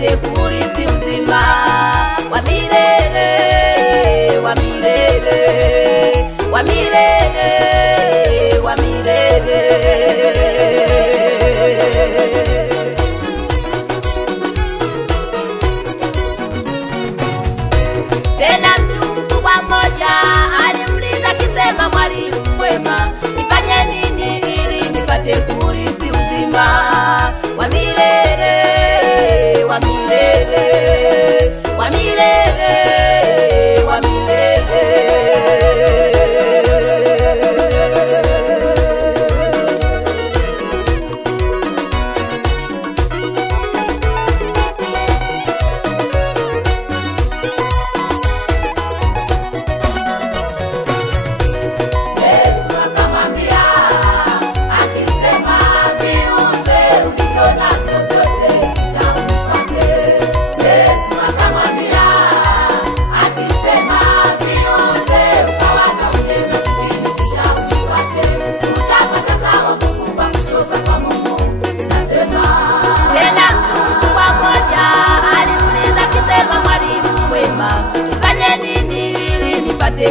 nipate kurithi uzima wa milele, wa milele, wa milele, wa milele. Tena mtu mkubwa mmoja alimuuliza akisema, mwalimu mwema, nifanye nini ili nipate kurithi uzima wa milele, wa milele, wa milele, wa milele.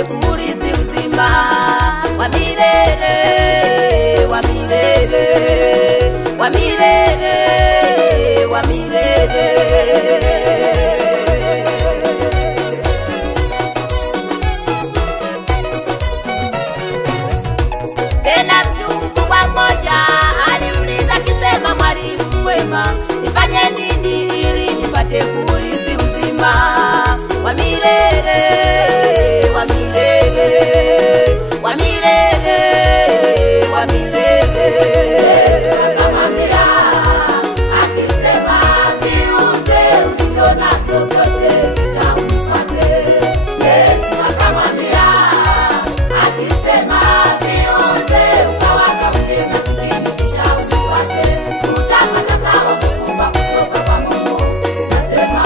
Kurithi uzima wa milele, wa milele, wa milele, wa milele. Tena mtu mkubwa mmoja alimuuliza akisema, mwalimu mwema, nifanye nini ili nipate kurithi uzima wa milele, wa milele, wa milele, wa milele. Akamwambia akisema, viuze ulivyo navyo vyote kisha unifuate. Yesu akamwambia akisema, viuze ukawagawanye maskini kisha unifuate. Utapata thawabu kubwa kutoka kwa Mungu. Nasema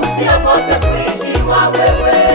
usiogope kuishi kwa wewe.